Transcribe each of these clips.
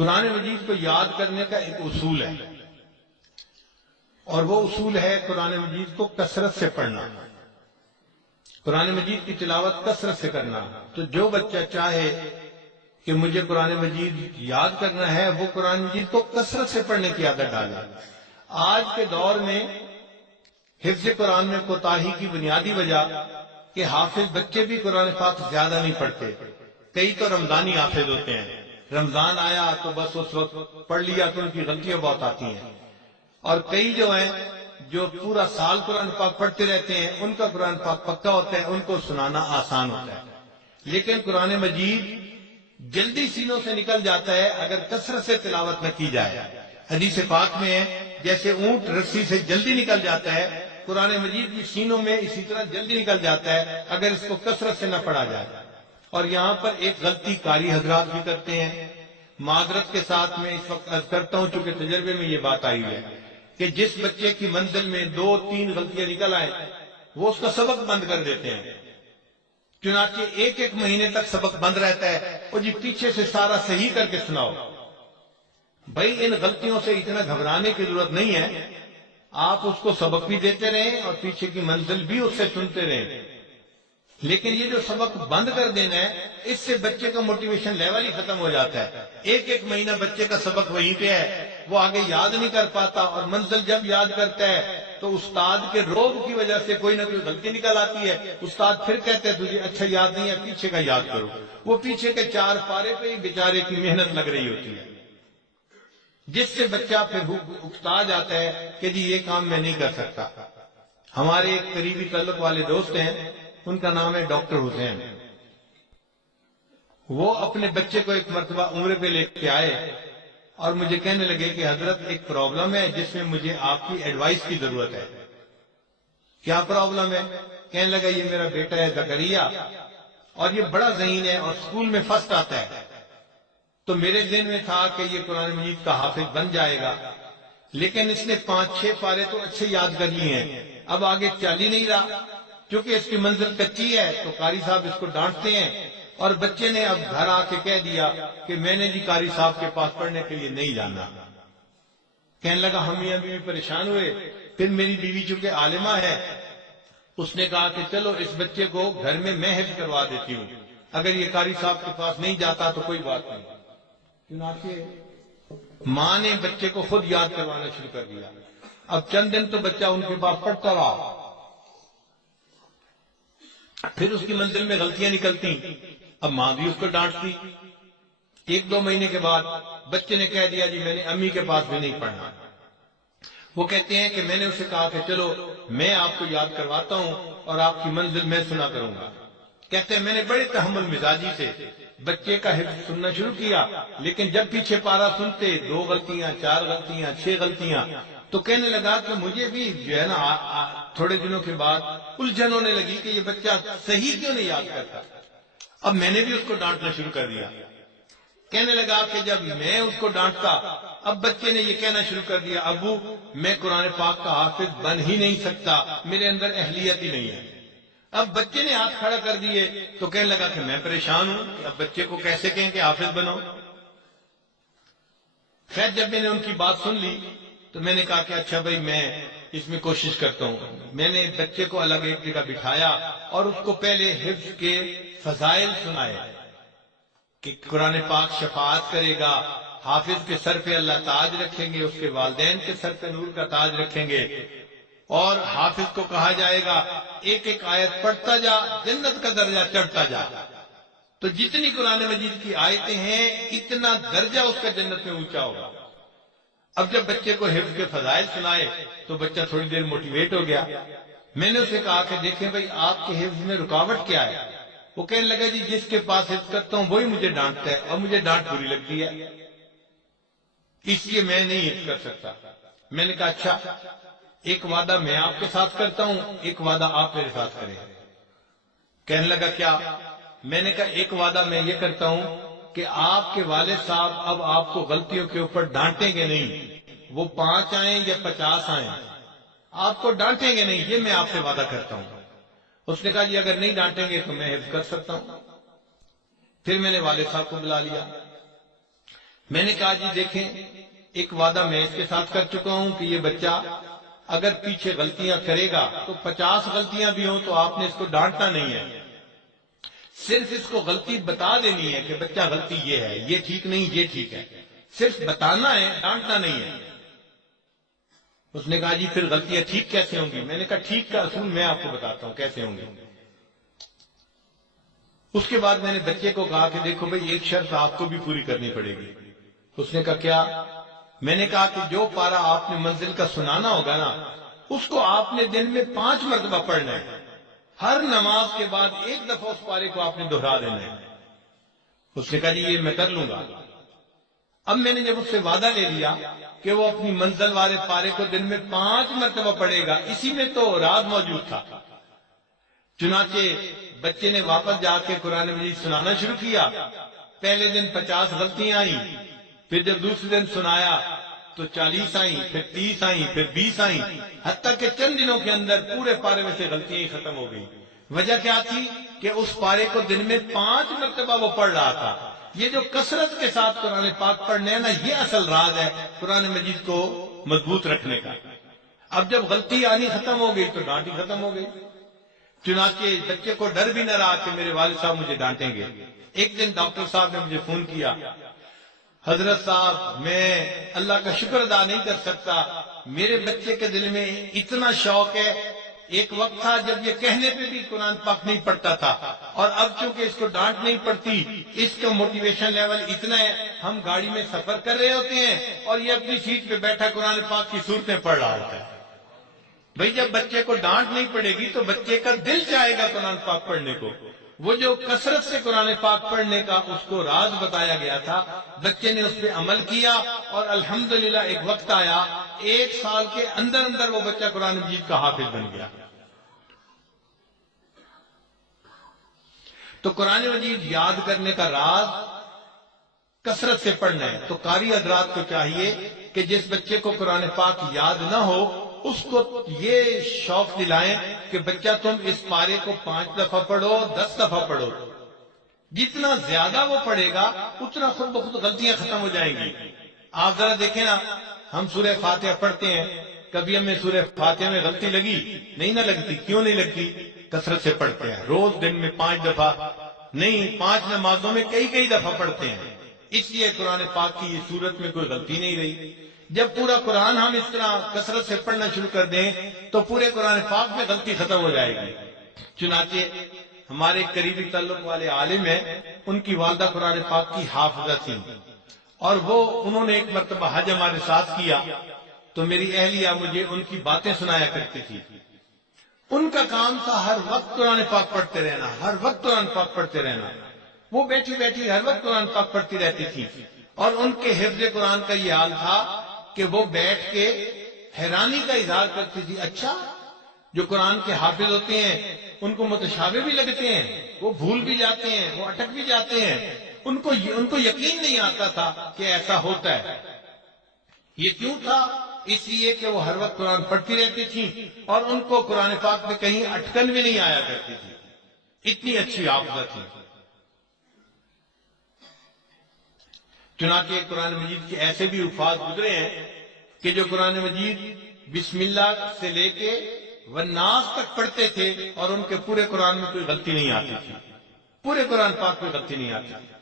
قرآن مجید کو یاد کرنے کا ایک اصول ہے، اور وہ اصول ہے قرآن مجید کو کثرت سے پڑھنا، قرآن مجید کی تلاوت کثرت سے کرنا۔ تو جو بچہ چاہے کہ مجھے قرآن مجید یاد کرنا ہے، وہ قرآن مجید کو کثرت سے پڑھنے کی عادت ڈالے۔ آج کے دور میں حفظ قرآن میں کوتاہی کی بنیادی وجہ کہ حافظ بچے بھی قرآن پاک زیادہ نہیں پڑھتے، کئی تو رمضانی حافظ ہوتے ہیں، رمضان آیا تو بس اس وقت پڑھ لیا تو ان کی غلطیاں بہت آتی ہیں، اور کئی جو ہیں جو پورا سال قرآن پاک پڑھتے رہتے ہیں، ان کا قرآن پاک پکا ہوتا ہے، ان کو سنانا آسان ہوتا ہے۔ لیکن قرآن مجید جلدی سینوں سے نکل جاتا ہے اگر کثرت سے تلاوت نہ کی جائے۔ حدیث پاک میں ہے جیسے اونٹ رسی سے جلدی نکل جاتا ہے، قرآن مجید بھی سینوں میں اسی طرح جلدی نکل جاتا ہے اگر اس کو کثرت سے نہ پڑھا جائے۔ اور یہاں پر ایک غلطی قاری حضرات بھی کرتے ہیں، معذرت کے ساتھ میں اس وقت عرض کرتا ہوں چونکہ تجربے میں یہ بات آئی ہے کہ جس بچے کی منزل میں 2-3 غلطیاں نکل آئیں وہ اس کا سبق بند کر دیتے ہیں، چنانچہ ایک مہینے تک سبق بند رہتا ہے، اور جی پیچھے سے سارا صحیح کر کے سناؤ۔ بھائی ان غلطیوں سے اتنا گھبرانے کی ضرورت نہیں ہے، آپ اس کو سبق بھی دیتے رہیں اور پیچھے کی منزل بھی اس سے سنتے رہیں، لیکن یہ جو سبق بند کر دینا ہے اس سے بچے کا موٹیویشن لیول ہی ختم ہو جاتا ہے۔ ایک مہینہ بچے کا سبق وہیں پہ ہے، وہ آگے یاد نہیں کر پاتا، اور منزل جب یاد کرتا ہے تو استاد کے روب کی وجہ سے کوئی نہ کوئی غلطی نکل آتی ہے، استاد پھر کہتے ہیں تجھے اچھا یاد نہیں ہے، پیچھے کا یاد کرو۔ وہ پیچھے کے 4 پارے پہ ہی بیچارے کی محنت لگ رہی ہوتی ہے، جس سے بچہ پھر اکتا جاتا ہے کہ جی یہ کام میں نہیں کر سکتا۔ ہمارے ایک قریبی تعلق والے دوست ہیں، ان کا نام ہے ڈاکٹر حسین، وہ اپنے بچے کو ایک مرتبہ عمرے پہ لے کے آئے اور مجھے کہنے لگے کہ حضرت ایک پرابلم ہے جس میں مجھے آپ کی ایڈوائس کی ضرورت ہے۔ کیا پرابلم ہے؟ کہنے لگا یہ میرا بیٹا ہے زکریا، اور یہ بڑا ذہین ہے اور اسکول میں فرسٹ آتا ہے، تو میرے ذہن میں تھا کہ یہ قرآن مجید کا حافظ بن جائے گا، لیکن اس نے 5-6 پارے تو اچھے یاد کر لیے ہیں، اب آگے چل ہی نہیں رہا، کیونکہ اس کی منزل کچی ہے تو قاری صاحب اس کو ڈانٹتے ہیں، اور بچے نے اب گھر آ کے کہہ دیا کہ میں نے جی قاری صاحب کے پاس پڑھنے کے لیے نہیں جانا۔ کہنے لگا ہم میاں بیوی پریشان ہوئے، پھر میری بیوی چونکہ عالمہ ہے اس نے کہا کہ چلو اس بچے کو گھر میں حفظ کروا دیتی ہوں، اگر یہ قاری صاحب کے پاس نہیں جاتا تو کوئی بات نہیں۔ چنانچہ ماں نے بچے کو خود یاد کروانا شروع کر دیا، اب چند دن تو بچہ ان کے پاس پڑھتا رہا، پھر اس کی منزل میں غلطیاں نکلتی، اب ماں بھی اس کو ڈانٹتی۔ 1-2 مہینے کے بعد بچے نے کہہ دیا جی میں نے امی کے پاس بھی نہیں پڑھنا۔ وہ کہتے ہیں کہ میں نے اسے کہا کہ چلو میں آپ کو یاد کرواتا ہوں اور آپ کی منزل میں سنا کروں گا۔ کہتے ہیں میں نے بڑے تحمل مزاجی سے بچے کا حفظ سننا شروع کیا، لیکن جب پیچھے پارا سنتے 2 غلطیاں 4 غلطیاں 6 غلطیاں، تو کہنے لگا کہ مجھے بھی جو ہے نا تھوڑے دنوں کے بعد الجھن ہونے لگی کہ یہ بچہ صحیح کیوں نہیں یاد کرتا۔ اب میں نے بھی اس کو ڈانٹنا شروع کر دیا، کہنے لگا کہ جب میں اس کو ڈانٹتا اب بچے نے یہ کہنا شروع کر دیا ابو میں قرآن پاک کا حافظ بن ہی نہیں سکتا، میرے اندر اہلیت ہی نہیں ہے۔ اب بچے نے ہاتھ کھڑا کر دیے تو کہنے لگا کہ میں پریشان ہوں کہ اب بچے کو کیسے کہیں کہ حافظ بنو۔ خیر جب میں نے ان کی بات سن لی تو میں نے کہا کہ اچھا بھائی میں اس میں کوشش کرتا ہوں۔ میں نے بچے کو الگ ایک جگہ بٹھایا اور اس کو پہلے حفظ کے فضائل سنائے کہ قرآن پاک شفاعت کرے گا، حافظ کے سر پہ اللہ تاج رکھیں گے، اس کے والدین کے سر پہ نور کا تاج رکھیں گے، اور حافظ کو کہا جائے گا ایک آیت پڑھتا جا جنت کا درجہ چڑھتا جا۔ تو جتنی قرآن مجید کی آیتیں ہیں اتنا درجہ اس کا جنت میں اونچا ہوگا۔ اب جب بچے کو حفظ کے فضائل سنائے تو بچہ تھوڑی دیر موٹیویٹ ہو گیا۔ میں نے اسے کہا کہ دیکھیں بھائی آپ کے حفظ میں رکاوٹ کیا ہے؟ وہ کہنے لگا جی جس کے پاس حفظ کرتا ہوں وہی مجھے ڈانٹتا ہے اور مجھے ڈانٹ بری لگتی ہے، اس لیے میں نہیں حفظ کر سکتا۔ میں نے کہا اچھا ایک وعدہ میں آپ کے ساتھ کرتا ہوں، ایک وعدہ آپ میرے ساتھ کریں۔ کہنے لگا کیا؟ میں نے کہا ایک وعدہ میں یہ کرتا ہوں کہ آپ کے والد صاحب اب آپ کو غلطیوں کے اوپر ڈانٹیں گے نہیں، وہ 5 آئیں یا 50 آئیں آپ کو ڈانٹیں گے نہیں، یہ میں آپ سے وعدہ کرتا ہوں۔ اس نے کہا جی اگر نہیں ڈانٹیں گے تو میں حفظ کر سکتا ہوں۔ پھر میں نے والد صاحب کو بلا لیا، میں نے کہا جی دیکھیں، ایک وعدہ میں اس کے ساتھ کر چکا ہوں کہ یہ بچہ اگر پیچھے غلطیاں کرے گا تو 50 غلطیاں بھی ہوں تو آپ نے اس کو ڈانٹنا نہیں ہے، صرف اس کو غلطی بتا دینی ہے کہ بچہ غلطی یہ ہے، یہ ٹھیک نہیں، یہ ٹھیک ہے، صرف بتانا ہے، ڈانٹنا نہیں ہے۔ اس نے کہا جی پھر غلطیاں ٹھیک کیسے ہوں گی؟ میں نے کہا ٹھیک کا اصول میں آپ کو بتاتا ہوں کیسے ہوں گی۔ اس کے بعد میں نے بچے کو کہا کہ دیکھو بھئی ایک شرط آپ کو بھی پوری کرنی پڑے گی۔ اس نے کہا کیا؟ میں نے کہا کہ جو پارہ آپ نے منزل کا سنانا ہوگا نا، اس کو آپ نے دن میں 5 مرتبہ پڑھنا ہے، ہر نماز کے بعد ایک دفعہ اس پارے کو آپ نے دہرا دینا ہے۔ اس نے کہا جی یہ میں کر لوں گا۔ اب میں نے جب اس سے وعدہ لے لیا کہ وہ اپنی منزل والے پارے کو دن میں 5 مرتبہ پڑھے گا، اسی میں تو راز موجود تھا۔ چنانچہ بچے نے واپس جا کے قرآن مجید سنانا شروع کیا۔ پہلے دن 50 غلطیاں آئیں، پھر جب دوسرے دن سنایا تو 40 آئیں، پھر 30 آئیں، پھر 20 آئیں، حتیٰ کہ چند دنوں کے اندر پورے پارے میں سے غلطیاں ہی ختم ہو گئی۔ وجہ کیا تھی کہ اس پارے کو دن میں 5 مرتبہ وہ پڑھ رہا تھا۔ یہ جو کثرت کے ساتھ قرآن پاک پڑھنے ہے نا، یہ اصل راز ہے قرآن مجید کو مضبوط رکھنے کا۔ اب جب غلطی آنی ختم ہو گئی تو ڈانٹ ہی ختم ہو گئی۔ چنانچہ بچے کو ڈر بھی نہ رہا کہ میرے والد صاحب مجھے ڈانٹیں گے۔ ایک دن ڈاکٹر صاحب نے مجھے فون کیا، حضرت صاحب میں اللہ کا شکر ادا نہیں کر سکتا، میرے بچے کے دل میں اتنا شوق ہے، ایک وقت تھا جب یہ کہنے پہ بھی قرآن پاک نہیں پڑھتا تھا، اور اب چونکہ اس کو ڈانٹ نہیں پڑتی، اس کا موٹیویشن لیول اتنا ہے، ہم گاڑی میں سفر کر رہے ہوتے ہیں اور یہ اپنی سیٹ پہ بیٹھا قرآن پاک کی صورتیں پڑھ رہا ہوتا ہے۔ بھئی جب بچے کو ڈانٹ نہیں پڑے گی تو بچے کا دل چاہے گا قرآن پاک پڑھنے کو۔ وہ جو کثرت سے قرآن پاک پڑھنے کا اس کو راز بتایا گیا تھا، بچے نے اس پہ عمل کیا، اور الحمدللہ ایک وقت آیا 1 سال کے اندر اندر وہ بچہ قرآن مجید کا حافظ بن گیا۔ تو قرآن مجید یاد کرنے کا راز کثرت سے پڑھنا ہے۔ تو قاری حضرات کو چاہیے کہ جس بچے کو قرآن پاک یاد نہ ہو، اس کو یہ شوق دلائیں کہ بچہ تم اس پارے کو 5 دفعہ پڑھو، 10 دفعہ پڑھو۔ جتنا زیادہ وہ پڑھے گا اتنا خود بخود غلطیاں ختم ہو جائیں گی۔ آپ ذرا دیکھیں نا، ہم سورہ فاتحہ پڑھتے ہیں، کبھی ہمیں سورہ فاتحہ میں غلطی لگی؟ نہیں نہ لگتی۔ کیوں نہیں لگتی؟ کثرت سے پڑھتے ہیں، روز دن میں 5 دفعہ نہیں، 5 نمازوں میں کئی دفعہ پڑھتے ہیں، اس لیے قرآن پاک کی یہ صورت میں کوئی غلطی نہیں رہی۔ جب پورا قرآن ہم اس طرح کثرت سے پڑھنا شروع کر دیں تو پورے قرآن پاک میں غلطی ختم ہو جائے گی۔ چنانچہ ہمارے قریبی تعلق والے عالم ہیں، ان کی والدہ قرآن پاک کی حافظہ تھی، اور انہوں نے ایک مرتبہ حج ہمارے ساتھ کیا، تو میری اہلیہ مجھے ان کی باتیں سنایا کرتی تھی۔ ان کا کام تھا ہر وقت قرآن پاک پڑھتے رہنا، ہر وقت قرآن پاک پڑھتے رہنا۔ وہ بیٹھی بیٹھی ہر وقت قرآن پاک پڑھتی رہتی تھی، اور ان کے حفظ قرآن کا یہ حال تھا کہ وہ بیٹھ کے حیرانی کا اظہار کرتی تھی، اچھا جو قرآن کے حافظ ہوتے ہیں ان کو متشابہ بھی لگتے ہیں، وہ بھول بھی جاتے ہیں، وہ اٹک بھی جاتے ہیں، ان کو یقین نہیں آتا تھا کہ ایسا ہوتا ہے۔ یہ کیوں تھا؟ اس لیے کہ وہ ہر وقت قرآن پڑھتی رہتی تھی، اور ان کو قرآن پاک میں کہیں اٹکن بھی نہیں آیا کرتی تھی، اتنی اچھی حافظہ تھی۔ چنانچہ قرآن مجید کے ایسے بھی الفاظ گزرے ہیں کہ جو قرآن مجید بسم اللہ سے لے کے والناس تک پڑھتے تھے، اور ان کے پورے قرآن میں کوئی غلطی نہیں آتی تھی، پورے قرآن پاک میں غلطی نہیں آتی تھی۔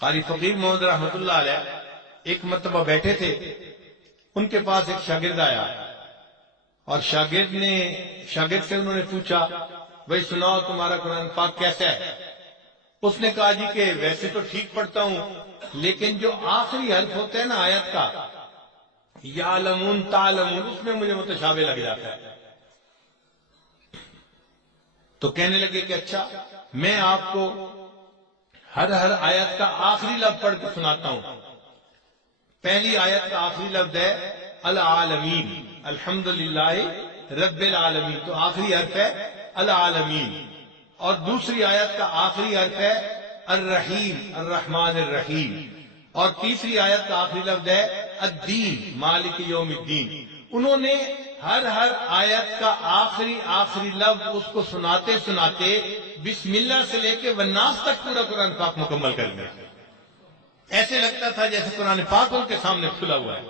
قاری فقیر محمد رحمت اللہ علیہ ایک مرتبہ بیٹھے تھے، ان کے پاس ایک شاگرد آیا، اور شاگرد سے انہوں نے پوچھا، بھائی سناؤ تمہارا قرآن پاک کیسا ہے؟ اس نے کہا جی کہ ویسے تو ٹھیک پڑھتا ہوں، لیکن جو آخری حرف ہوتا ہے نا آیت کا، یعلمون تعلمون، اس میں مجھے متشابہ لگ جاتا ہے۔ تو کہنے لگے کہ اچھا میں آپ کو ہر آیت کا آخری لفظ پڑھ کے سناتا ہوں۔ پہلی آیت کا آخری لفظ ہے العالمین، الحمدللہ رب العالمین، تو آخری حرف ہے العالمین، اور دوسری آیت کا آخری حرف ہے الرحیم، الرحمن الرحیم، اور تیسری آیت کا آخری لفظ ہے الدین، مالک یوم الدین۔ انہوں نے ہر آیت کا آخری لفظ اس کو سناتے بسم اللہ سے لے کے والناس تک پورا قرآن پاک مکمل کر لیا. ایسے لگتا تھا جیسے قرآن پاک ان کے سامنے کھلا ہوا ہے.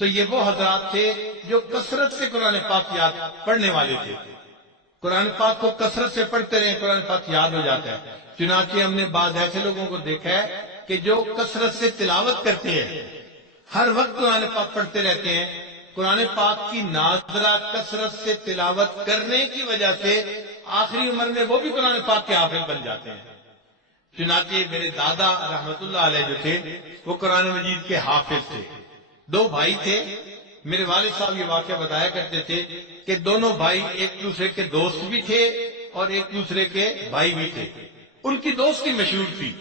تو یہ وہ حضرات تھے جو کثرت سے قرآن پاک یاد پڑھنے والے تھے. قرآن پاک کو کثرت سے پڑھتے رہے قرآن پاک یاد ہو جاتا ہے. چنانچہ ہم نے بعض ایسے لوگوں کو دیکھا ہے کہ جو کثرت سے تلاوت کرتے ہیں، ہر وقت قرآن پاک پڑھتے رہتے ہیں. قرآن پاک کی ناظرہ کثرت سے تلاوت کرنے کی وجہ سے آخری عمر میں وہ بھی قرآن پاک کے حافظ بن جاتے ہیں. چنانچہ میرے دادا رحمت اللہ علیہ جو تھے وہ قرآن مجید کے حافظ تھے. 2 بھائی تھے. میرے والد صاحب یہ واقعہ بتایا کرتے تھے کہ دونوں بھائی ایک دوسرے کے دوست بھی تھے اور ایک دوسرے کے بھائی بھی تھے. ان کی دوستی مشہور تھی.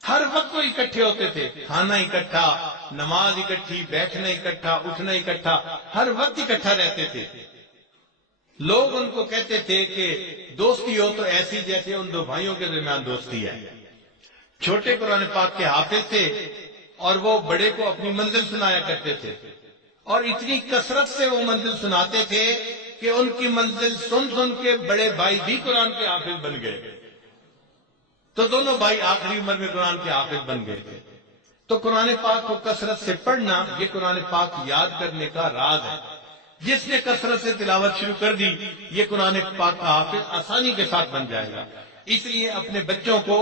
ہر وقت وہ اکٹھے ہوتے تھے، کھانا اکٹھا، نماز اکٹھی، بیٹھنا اکٹھا، اٹھنا اکٹھا، ہر وقت اکٹھا رہتے تھے. لوگ ان کو کہتے تھے کہ دوستی ہو تو ایسی جیسے ان 2 بھائیوں کے درمیان دوستی ہے. چھوٹے قرآن پاک کے حافظ تھے اور وہ بڑے کو اپنی منزل سنایا کرتے تھے، اور اتنی کثرت سے وہ منزل سناتے تھے کہ ان کی منزل سن سن کے بڑے بھائی بھی قرآن کے حافظ بن گئے. تو دونوں بھائی آخری عمر میں قرآن کے حافظ بن گئے تھے. تو قرآن پاک کو کثرت سے پڑھنا یہ قرآن پاک یاد کرنے کا راز ہے. جس نے کثرت سے تلاوت شروع کر دی یہ قرآن پاک کا حافظ آسانی کے ساتھ بن جائے گا. اس لیے اپنے بچوں کو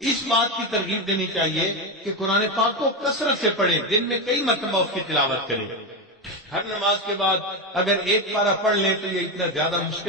اس بات کی ترغیب دینی چاہیے کہ قرآن پاک کو کثرت سے پڑھیں، دن میں کئی مرتبہ اس کی تلاوت کریں. ہر نماز کے بعد اگر ایک پارہ پڑھ لیں تو یہ اتنا زیادہ مشکل